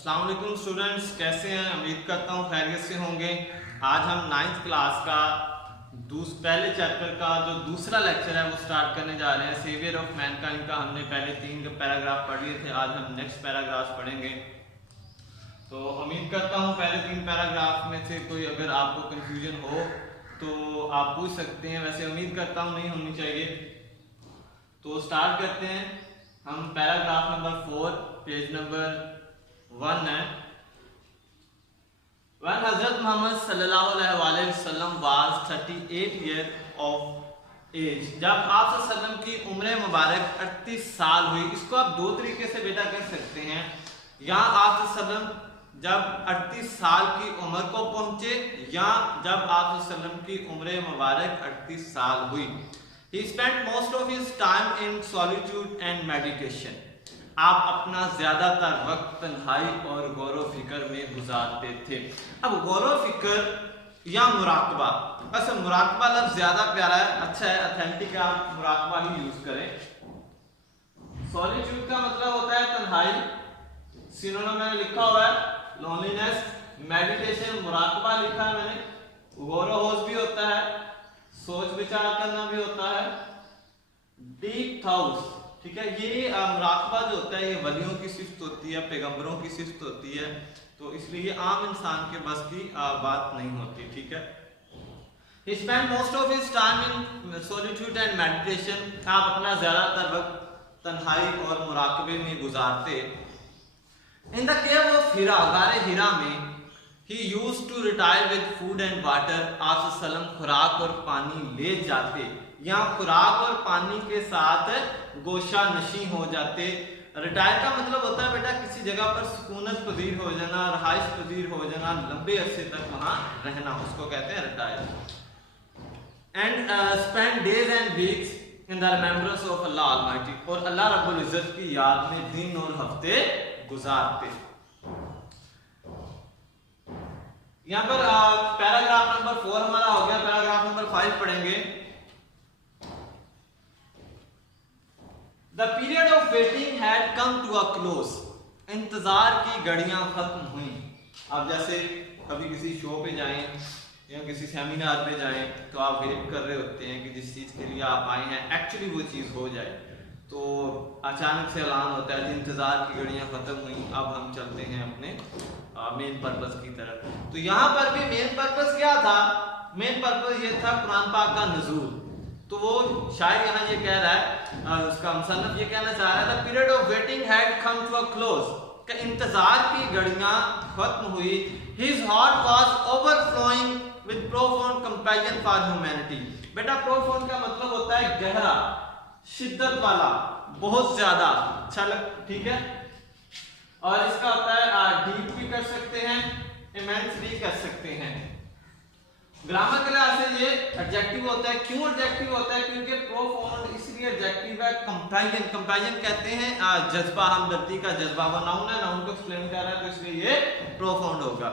अस्सलाम वालेकुम स्टूडेंट्स, कैसे हैं? उम्मीद करता हूँ खैरियत से होंगे। आज हम 9th क्लास का पहले चैप्टर का जो दूसरा लेक्चर है वो स्टार्ट करने जा रहे हैं। सेवियर ऑफ मैनकाइंड का हमने पहले 3 पैराग्राफ पढ़ लिए थे, आज हम नेक्स्ट पैराग्राफ पढ़ेंगे। तो उम्मीद करता हूँ पहले 3 पैराग्राफ में से कोई अगर आपको कंफ्यूजन हो तो आप पूछ सकते हैं, वैसे उम्मीद करता हूँ नहीं होनी चाहिए। तो स्टार्ट करते हैं हम। पैराग्राफ नंबर 4 पेज नंबर 1 है। When Hazrat Muhammad sallallahu alaihi wasallam was 38 years of age, जब आप सल्लम की उम्र मुबारक 38 साल हुई। इसको आप दो तरीके से बेटा कर सकते हैं। यहाँ आप सल्लम जब 38 साल की उम्र को पहुंचे या जब आप सल्लम की उम्र मुबारक 38 साल हुई। He spent most of his time in solitude and meditation. आप अपना ज्यादातर वक्त तन्हाई और गौर फिक्र में गुजारते थे। अब गौर फिक्र या मुराकबा, अच्छा मुराकबा लफ्ज ज्यादा प्यारा है, अच्छा है, ऑथेंटिक आप मुराकबा ही यूज करें। सॉलिट्यूड का मतलब होता है तन्हाई, सिनोनिम मैंने लिखा हुआ है लोनलीनेस। मेडिटेशन मुराकबा लिखा है मैंने, गौर होश भी होता है, सोच विचार करना भी होता है, डीप थॉट्स, ठीक है। ये मुराकबा जो होता है ये वलियों की सिफ्त होती है, पैगंबरों की सिफ्त होती है, तो इसलिए ये आम इंसान के बस की बात नहीं होती, ठीक है। He spent most of his time in solitude and meditation. आप अपना ज्यादातर वक्त तन्हाई और मुराकबे में गुजारते। In the cave of Hira, गारे हिरा में, he used to retire with food and water. आप सल्लम खुराक और पानी ले जाते, यहाँ खुराक और पानी के साथ गोशा नशी हो जाते। रिटायर का मतलब होता है बेटा किसी जगह पर सुकूनत पजीर हो जाना, रहाइश पजीर हो जाना, लंबे अरसे तक वहां रहना, उसको कहते हैं retire. And spend days and weeks in the remembrance of Allah Almighty, और अल्लाह रब्बुल इज्जत की याद में दिन और हफ्ते गुजारते। यहाँ पर पैराग्राफ नंबर 4 हमारा हो गया। पैराग्राफ नंबर 5 पढ़ेंगे। The period of waiting had come to a close. इंतजार की घड़ियां खत्म हुई। आप जैसे कभी किसी शो पे जाएं या किसी सेमिनार पे जाएं तो आप वेट कर रहे होते हैं कि जिस चीज़ के लिए आप आए हैं एक्चुअली वो चीज़ हो जाए, तो अचानक से ऐलान होता है कि इंतजार की घड़ियां खत्म हुई, अब हम चलते हैं अपने मेन पर्पस की तरफ। तो यहाँ पर भी मेन पर्पस क्या था? मेन पर्पस ये था कुरान पाक का नुज़ूल। तो वो शायद यहाँ ये कह रहा है, उसका मुसन्निफ ये कहना चाह रहा था, period of waiting had come to a close, कि इंतजार की घड़ियां खत्म हुई। His heart was overflowing with profound compassion for humanity. बेटा प्रोफाउंड का मतलब होता है गहरा, शिद्दत वाला, बहुत ज्यादा, अच्छा ठीक है। और इसका होता है डीप भी कर सकते हैं, इमेंस भी कर सकते हैं। ग्रामर के लिहाज से ये एडजेक्टिव होता है। क्यों एडजेक्टिव होता है? क्योंकि प्रोफाउंड इसलिए एडजेक्टिव है। कंपैशन, कंपैशन कहते हैं जज्बा, हमदर्दी का जज्बा। वो नाउन है, नाउन को एक्सप्लेन कर रहा है, तो इसलिए ये प्रोफाउंड होगा।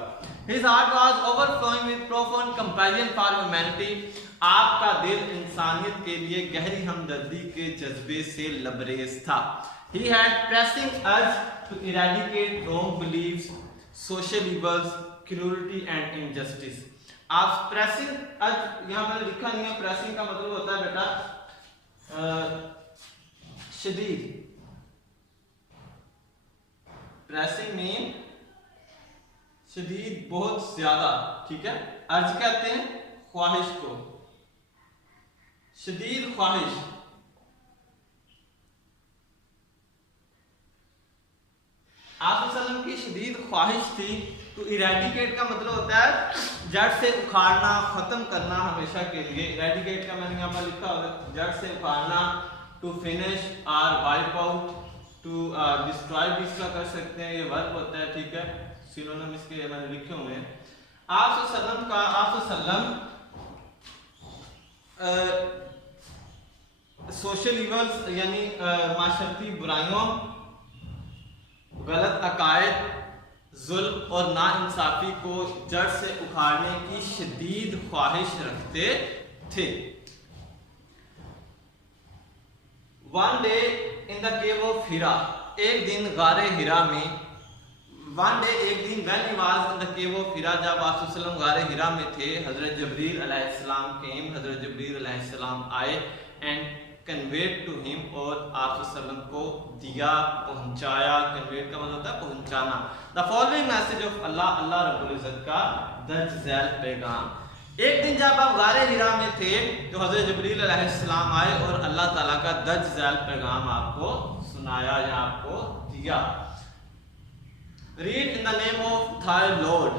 His heart was overflowing with profound compassion for humanity. आपका दिल इंसानियत के लिए गहरी हमदर्दी के जज्बे से लबरेज था। He had pressing urge to eradicate wrong beliefs, social evils, cruelty and injustice. आप प्रेसिंग अर्ज यहाँ पर लिखा नहीं है। प्रेसिंग का मतलब होता है बेटा शदीद। प्रेसिंग मीन शदीद, बहुत ज्यादा, ठीक है। अर्ज कहते हैं ख्वाहिश को, शदीद ख्वाहिश। आप सल्लम की शदीद ख्वाहिश थी। तो इरेडिकेट का मतलब होता है जड़ से उखाड़ना, खत्म करना हमेशा के लिए। इरेडिकेट का मैंने यहाँ पर लिखा होगा, जड़ से उखाड़ना, टू फिनिश और वाइप आउट, टू डिस्ट्रॉय भी इसका कर सकते हैं, ये वर्ब होता है, ठीक है। सिनोनिम इसके मैंने लिखे हुए हैं। आप सल्लम का, आप सल्लम सोशल इवल्स यानी माशरती बुराइयों, गलत अकायद, जुल्म और नाइंसाफी को जड़ से उखाड़ने की शदीद ख्वाहिश रखते थे। One day in the cave of Hira, एक दिन गारे हिरा में, वन डे, एक दिन, when he was in the cave of Hira, जब आप सल्लल्लाहु गारे हिरा में थे, हजरत जबरील अलैहिस्सलाम केम, हजरत जबरील अलैहिस्सलाम आए एंड कन्वेड टू हिम, और आप सल्लल्लाहु को दिया, पहुंचाया। कन्वेड का मतलब होता है पहुंचाना। The following message of Allah, अल्लाह रब्बुल इज्जत का दर्ज झैल पैगाम। एक दिन जब आप गारे हिरा में थे तो हजरत जबरील अलैहिस्सलाम आए और अल्लाह ताला का दर्ज झैल पैगाम आपको सुनाया या आपको दिया। Read in the name of thigh Lord,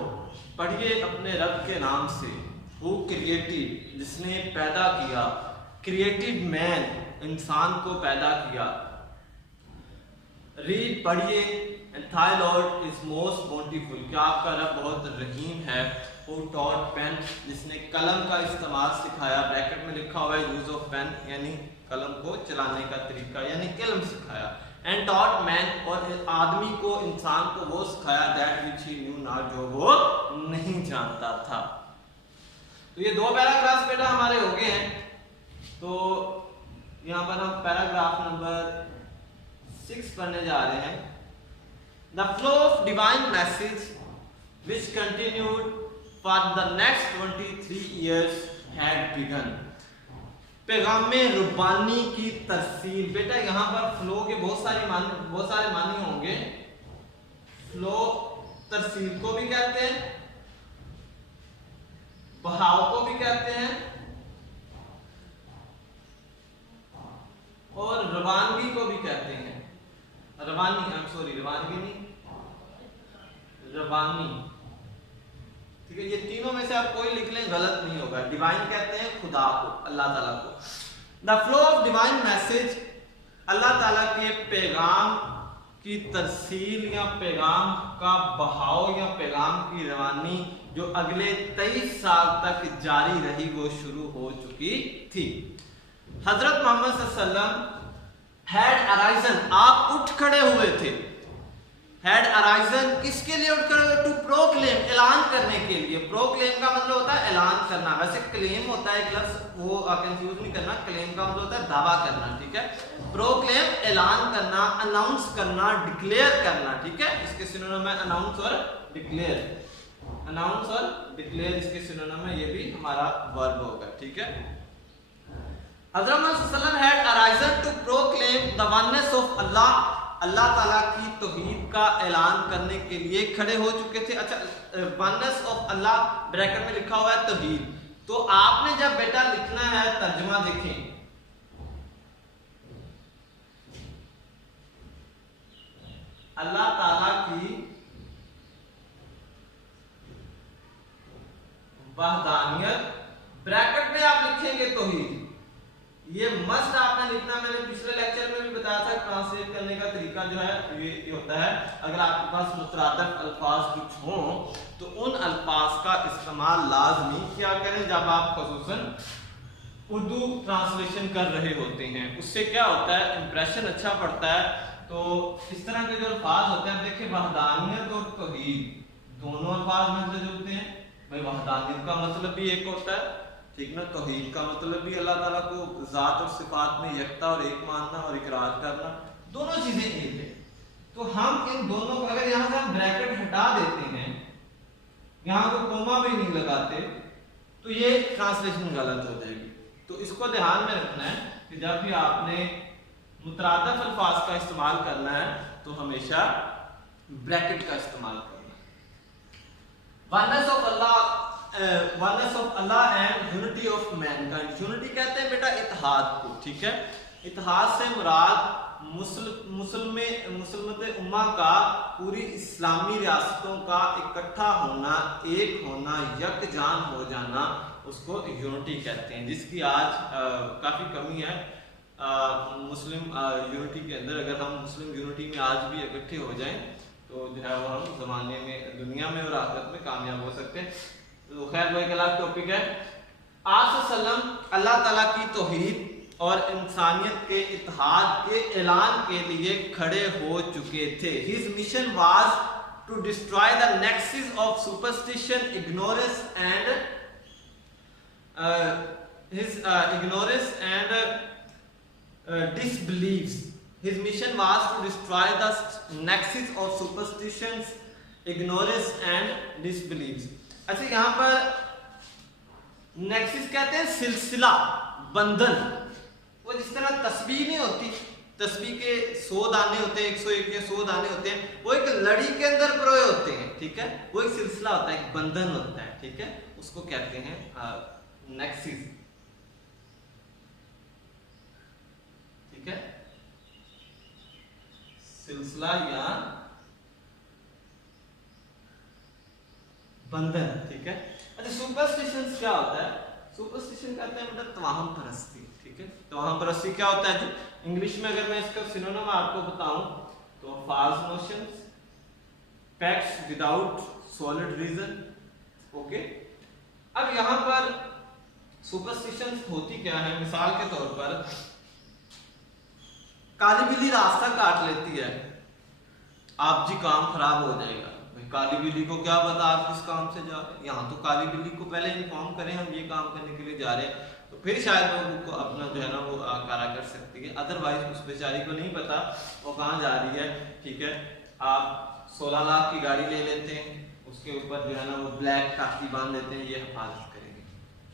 पढ़िए अपने रब के नाम से। हु क्रिएटेड, जिसने पैदा किया। क्रिएटेड मैन, इंसान को पैदा किया। रीड, पढ़िए। थाई लॉर्ड इज मोस्ट बोंटीफुल, क्या आपका रब बहुत रहीम है। हु टॉट पेन, जिसने कलम का इस्तेमाल सिखाया। ब्रैकेट में लिखा हुआ है यूज ऑफ पेन, यानी कलम को चलाने का तरीका, यानी कलम सिखाया। एंड टॉट मैन, और आदमी को, इंसान को वो सिखाया that which he new not, जो वो नहीं जानता था। तो ये दो पैराग्राफ बेटा हमारे हो गए हैं। तो यहाँ पर हम पैराग्राफ नंबर 6 पढ़ने जा रहे हैं। The flow of divine message which continued for the next 23 years had began. पैगामे रुबानी की तरसील, बेटा यहाँ पर फ्लो के बहुत सारे मानी होंगे। फ्लो तरसील को भी कहते हैं, बहाव को भी कहते हैं, और रवानगी को भी कहते हैं। रवानी, ठीक है। ये तीनों में से आप कोई लिख लें, गलत नहीं होगा। डिवाइन कहते हैं खुदा को, अल्लाह ताला को। The flow of divine message, अल्लाह ताला के पैगाम की तरसील या पैगाम का बहाव या पैगाम की रवानी जो अगले 23 साल तक जारी रही, वो शुरू हो चुकी थी। हजरत मोहम्मद सल्लल्लाहु अलैहि वसल्लम हैड अराइजन, आप उठ खड़े हुए थे। हैड अराइजन, किसके लिए उठ खड़े हुए? टू प्रोक्लेम, ऐलान करने के लिए। प्रोक्लेम का मतलब होता है ऐलान करना। वैसे क्लेम होता है एक लफ्ज, वो कंफ्यूज नहीं करना। क्लेम का मतलब होता है दावा करना, ठीक है। प्रोक्लेम, ऐलान करना, अनाउंस करना, डिक्लेयर करना, ठीक है। इसके सिनोनिम है अनाउंस और डिक्लेयर। अनाउंस और डिक्लेयर इसके सिनोनिम है, ये भी हमारा वर्ब होगा, ठीक है। हज़रत मोहम्मद सल्लल्लाहु अलैहि वसल्लम had arisen to proclaim the oneness of Allah, अल्लाह ताला की तौहीद का ऐलान करने के लिए खड़े हो चुके थे। अच्छा, वननेस ऑफ अल्लाह ब्रैकेट में लिखा हुआ है तौहीद। तो आपने जब बेटा लिखना है तर्जुमा देखें, अल्लाह ताला की वहदानियत, ब्रैकेट में आप लिखेंगे तौहीद। ये मस्ट आपने लिखना। मैंने पिछले लेक्चर में भी बताया था ट्रांसलेट करने का तरीका जो है ये होता है, अगर आपके पास मुतरादिफ अल्फाज कुछ हों तो उन अल्फाज का इस्तेमाल लाजमी क्या करें जब आप खुसूसन उर्दू ट्रांसलेशन कर रहे होते हैं। उससे क्या होता है, इंप्रेशन अच्छा पड़ता है। तो इस तरह के जो अल्फाज होते हैं, देखिए वहदानियत और तौहीद दोनों अल्फाज मिलते जुलते हैं। भाई वहदानियत का मतलब भी एक होता है, ठीक ना। तौहीद का मतलब भी अल्लाह ताला को ज़ात और सिफात में यकता और एक मानना और इकरार करना, दोनों चीजें एक है। तो हम इन दोनों को, अगर यहाँ से हम ब्रैकेट हटा देते हैं, यहाँ को कोमा भी नहीं लगाते, तो ये ट्रांसलेशन गलत हो जाएगी। तो इसको ध्यान में रखना है कि जब भी आपने मुतरादिफ अल्फाज का इस्तेमाल करना है तो हमेशा ब्रैकेट का इस्तेमाल करना है। Oneness of Allah, oneness of Allah and unity of Mankind. Unity कहते हैं बेटा इत्तेहाद को, ठीक है। इत्तेहाद से मुराद मुसलमत उम्मा का, पूरी इस्लामी रियासतों का इकट्ठा होना, एक होना, यकजान हो जाना, उसको यूनिटी कहते हैं, जिसकी आज काफ़ी कमी है मुस्लिम यूनिटी के अंदर। अगर हम मुस्लिम यूनिटी में आज भी इकट्ठे हो जाएं तो जो है वो हम ज़माने में, दुनिया में और आखिरत में कामयाब हो सकते हैं। तो खैर वही कला टॉपिक है। आप सल्लम अल्लाह ताला की तौहीद और इंसानियत के इत्तेहाद के ऐलान के लिए खड़े हो चुके थे। His mission was to destroy the nexus of superstition, ignorance and disbeliefs. His mission was to destroy the nexus of superstitions, ignorance and disbelief. अच्छा यहाँ पर नेक्सिस कहते हैं सिलसिला, बंधन। वो जिस तरह तस्बीह नहीं होती, तस्बीह के 100 दाने होते हैं, 101 या 100 दाने होते हैं, वो एक लड़ी के अंदर परोए होते हैं, ठीक है। वो एक सिलसिला होता है, एक बंधन होता है, ठीक है। उसको कहते हैं नेक्सिस, ठीक है, सिलसिला या बंधन, ठीक है। अच्छा सुपरस्टिशन क्या होता है? सुपरस्टिशन कहते हैं मतलब तवाहम परस्ती, ठीक है। तवाहम परस्ती क्या होता है जी? इंग्लिश में अगर मैं इसका सिनोनिम आपको बताऊं तो false notions, facts without solid reason, okay. अब यहां पर सुपरस्टिशन होती क्या है? मिसाल के तौर पर काली बिल्ली रास्ता काट लेती है, आप जी काम खराब हो जाएगा। काली बिल्ली को क्या पता आप किस काम से जा रहे हैं? यहाँ तो काली बिल्ली को पहले इन्फॉर्म करें हम ये काम करने के लिए जा रहे हैं, तो फिर शायद वो को अपना जो है ना वो कारा कर सकती है। अदरवाइज उस बेचारी को नहीं पता वो कहाँ जा रही है, ठीक है। आप 16 लाख की गाड़ी ले लेते हैं, उसके ऊपर जो है ना वो ब्लैक टाकी बांध देते हैं, ये हिफाजत करेंगे।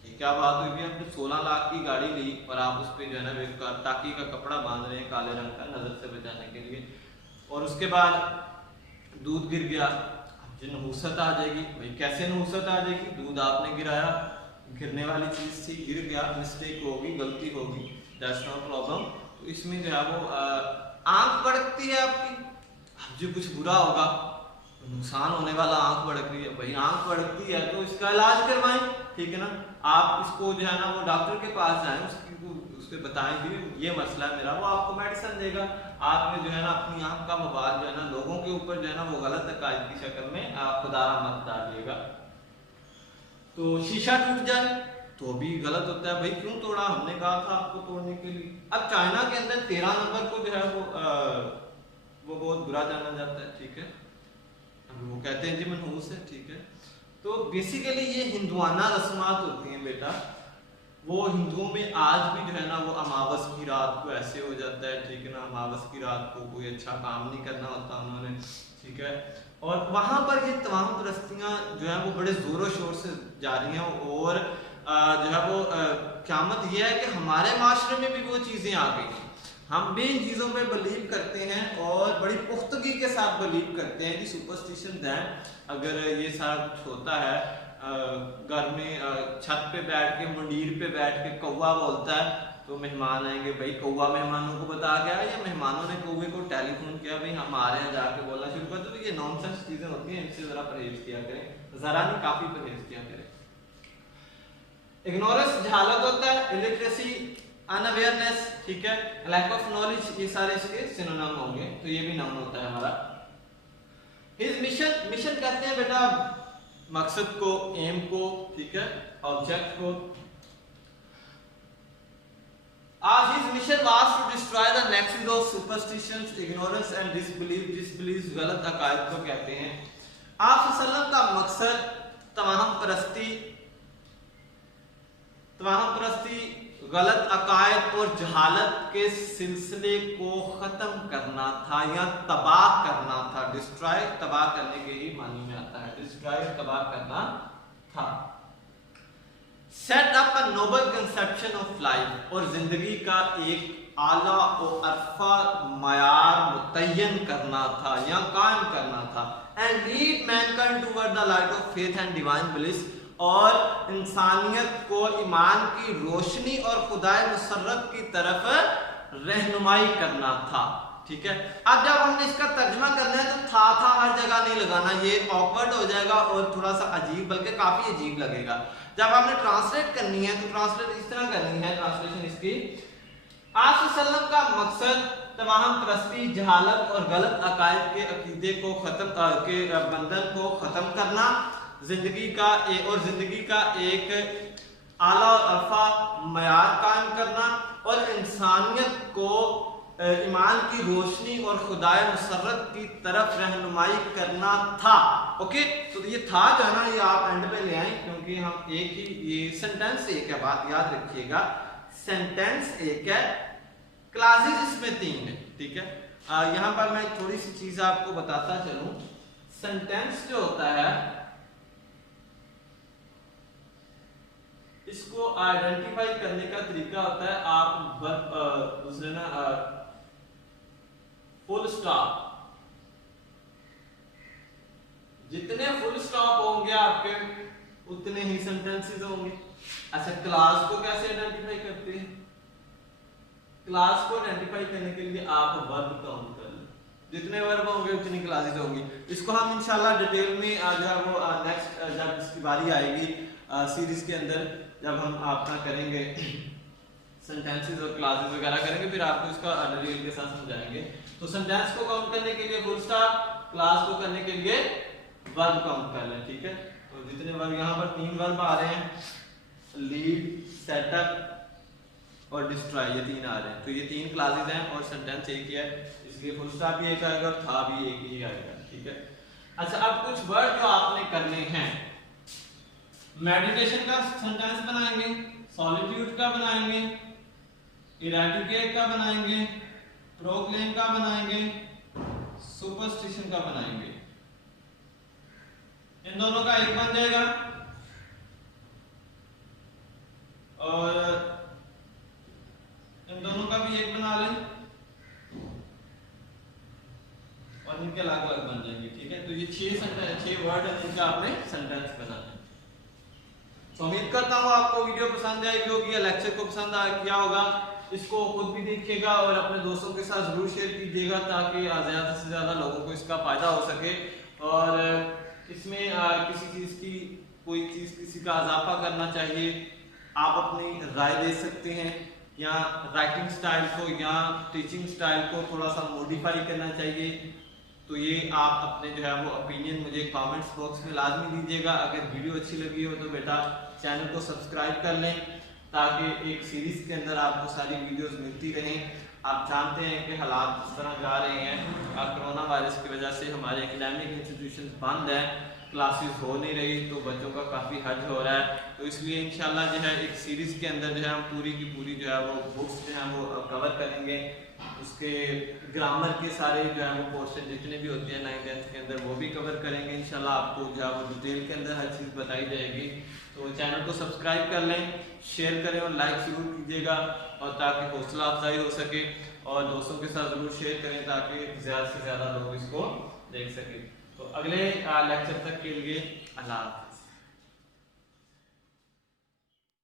ये क्या बात हुई कि आपने 16 लाख की गाड़ी ली और आप उस पर जो है ना टाकी का कपड़ा बांध रहे हैं काले रंग का, नजर से बचाने के लिए, और उसके बाद दूध गिर गया, नहुसत आ जाएगी। भाई कैसे नहुसत आ जाएगी? दूध आपने गिराया, गिरने वाली चीज थी, गिर गया, मिस्टेक होगी, गलती होगी, दैट्स नो प्रॉब्लम। तो इसमें जो है वो आंख भड़कती है आपकी, जो कुछ बुरा होगा, नुकसान होने वाला, आंख भड़क रही है, भाई आंख भड़कती है तो इसका इलाज करवाएं, ठीक है ना। आप इसको जो है ना वो डॉक्टर के पास जाएं, उसके बताएं कि ये मसला है मेरा, वो आपको मेडिसिन देगा। आपने जो है ना अपनी आंख का बवाल जो है ना लोगों के ऊपर जो है ना वो गलत अकायद की शक्ल में आप खुदारा मत डालिएगा। तो शीशा टूट जाए तो भी गलत होता है, भाई क्यों तोड़ा, हमने कहा था आपको तोड़ने के लिए। अब चाइना के अंदर 13 नंबर को जो है वो बहुत बुरा जाना जाता है, ठीक है। वो कहते हैं जी मनहूस है, ठीक है। तो बेसिकली ये हिंदुआना रस्मात होती हैं बेटा। वो हिंदुओं में आज भी जो है ना वो अमावस की रात को ऐसे हो जाता है, ठीक है ना। अमावस की रात को कोई अच्छा काम नहीं करना होता उन्होंने, ठीक है। और वहां पर ये तमाम परस्तियां जो है वो बड़े जोरों शोर से जा रही हैं, और जो है वो क़यामत ये है कि हमारे माशरे में भी वो चीजें आ गई हैं। हम भी इन चीज़ों पे बिलीव करते हैं और बड़ी पुख्तगी के साथ बिलीव करते हैं कि सुपरस्टिशन दैन अगर ये सारा कुछ होता है, घर में छत पे बैठ के, मंडीर पे बैठ के कौवा बोलता है तो मेहमान आएंगे, भाई कौवा मेहमानों को बता गया या मेहमानों ने कौवे को टेलीफोन किया, भाई हमारे यहाँ जाके बोलना शुरू कर दो। तो ये नॉनसेंस चीजें होती हैं, इनसे जरा परहेज किया करें, जरा नहीं काफी परहेज किया करें। इग्नोरेंस जहालत होता है, इलिटरेसी अनअवेयरनेस, ठीक है, लैक ऑफ नॉलेज, ये सारे इसके सिनोनिम होंगे, तो ये भी नाउन होता है हमारा। हिज मिशन, मिशन कहते हैं बेटा मकसद को, एम को, ठीक है, ऑब्जेक्ट को। आज his mission was to destroy the nexus of superstitions, ignorance and disbelief. Disbelief गलत अकायद को कहते हैं। आप सल्लल्लाहु का मकसद तवाहम परस्ती, गलत अकायद और जहालत के सिलसिले को खत्म करना था या तबाह करना था। डिस्ट्रॉय तबाह करने के ही मानी में आता है, डिस्ट्रॉय तबाह करना था। Set up a Nobel conception of life, और जिंदगी का एक आला और अरफा मयार मुतय्यन करना था या कायम करना था। And lead Mankind toward the light of faith and divine bliss, और इंसानियत को ईमान की रोशनी और खुदाए मुसर्रत की तरफ रहनुमाई करना था, ठीक है। अब जब हमने इसका तर्जुमा करना है तो था हर जगह नहीं लगाना, ये ऑकवर्ड हो जाएगा और थोड़ा सा अजीब, बल्कि काफी अजीब लगेगा। जब आपने ट्रांसलेट करनी है तो ट्रांसलेट इस तरह करनी है, ट्रांसलेशन इसकी, आप सल्लल्लाहु का मकसद तमाम परस्ती, जहालत और गलत अकायद के अकीदे को खत्म के बंधन को खत्म करना, जिंदगी का एक आला और अरफा मयार कायम करना, और इंसानियत को ईमान की रोशनी और खुदाए मुसर्रत की तरफ रहनुमाई करना था। ओके, तो ये था जो है ना, ये आप एंड पे ले आए, क्योंकि हम एक ही, ये सेंटेंस एक है, बात याद रखिएगा, सेंटेंस एक है, क्लासेस इसमें 3 है, ठीक है। यहाँ पर मैं थोड़ी सी चीज आपको बताता चलूं। सेंटेंस जो होता है इसको आइडेंटिफाई करने का तरीका होता है आप दूसरे ना फुल स्टॉप, जितने फुल स्टॉप होंगे आपके उतने ही सेंटेंसेस होंगे। अच्छा, क्लास को कैसे आइडेंटिफाई करते हैं? क्लास को आइडेंटिफाई करने के लिए आप वर्ब काउंट कर लो, जितने वर्ब होंगे उतनी क्लासेस होंगी। इसको हम इंशाल्लाह डिटेल में जो है वो नेक्स्ट जब इसकी बारी आएगी सीरीज के अंदर, जब हम आपका करेंगे सेंटेंसेस और क्लासेस वगैरह करेंगे, फिर आपको इसका डिटेल के साथ समझाएंगे। तो सेंटेंस को काउंट करने के लिए फुल स्टॉप, क्लास को करने के लिए वर्ब काउंट कर लें, ठीक है। तो जितने वर्ब यहाँ पर 3 वर्ब आ रहे हैं, लीड, सेटअप और डिस्ट्रॉय, ये 3 आ रहे हैं। तो ये 3 क्लासेस हैं और सेंटेंस एक ही है, इसलिए फुल स्टॉप भी एक आएगा और था भी एक ही आएगा, ठीक है। अच्छा, अब कुछ वर्ड जो आपने करने हैं, मेडिटेशन का सेंटेंस बनाएंगे, सॉलिट्यूड का बनाएंगे, इरेडिकेट का बनाएंगे, प्रोक्लेम का बनाएंगे, सुपरस्टिशन का बनाएंगे। इन दोनों का एक बन जाएगा और इन दोनों का भी एक बना लें और इनके अलग अलग बन जाएंगे, ठीक है। तो ये 6 वर्ड है जिनका आपने सेंटेंस बनाना है। तो उम्मीद करता हूँ आपको वीडियो पसंद आएगी होगी या लेक्चर को पसंद किया होगा। इसको खुद भी देखिएगा और अपने दोस्तों के साथ जरूर शेयर कीजिएगा ताकि ज़्यादा से ज़्यादा लोगों को इसका फायदा हो सके। और इसमें किसी चीज़ की कोई चीज़ किसी का इजाफा करना चाहिए, आप अपनी राय दे सकते हैं, या राइटिंग स्टाइल को या टीचिंग स्टाइल को थोड़ा सा मॉडिफाई करना चाहिए, तो ये आप अपने जो है वो ओपिनियन मुझे कमेंट्स बॉक्स में लाजमी दीजिएगा। अगर वीडियो अच्छी लगी हो तो बेटा चैनल को सब्सक्राइब कर लें ताकि एक सीरीज के अंदर आपको सारी वीडियोस मिलती रहें। आप जानते हैं कि हालात किस तरह जा रहे हैं, कोरोना वायरस की वजह से हमारे एकेडमिक इंस्टीट्यूशन बंद हैं, क्लासेस हो नहीं रही, तो बच्चों का काफ़ी हर्ज हो रहा है। तो इसलिए इंशाल्लाह जो है एक सीरीज़ के अंदर जो है हम पूरी की पूरी जो है वो बुक्स जो है वो कवर करेंगे, उसके ग्रामर के सारे जो है वो पोर्शन जितने भी होते हैं 9th 10th के अंदर वो भी कवर करेंगे इंशाल्लाह। आपको जो है वो डिटेल के अंदर हर चीज़ बताई जाएगी। तो चैनल को सब्सक्राइब कर लें, शेयर करें और लाइक जरूर कीजिएगा और ताकि हौसला अफजाई हो सके, और दोस्तों के साथ जरूर शेयर करें ताकि ज़्यादा से ज़्यादा लोग इसको देख सकें। तो अगले लेक्चर तक के लिए अल्लाह।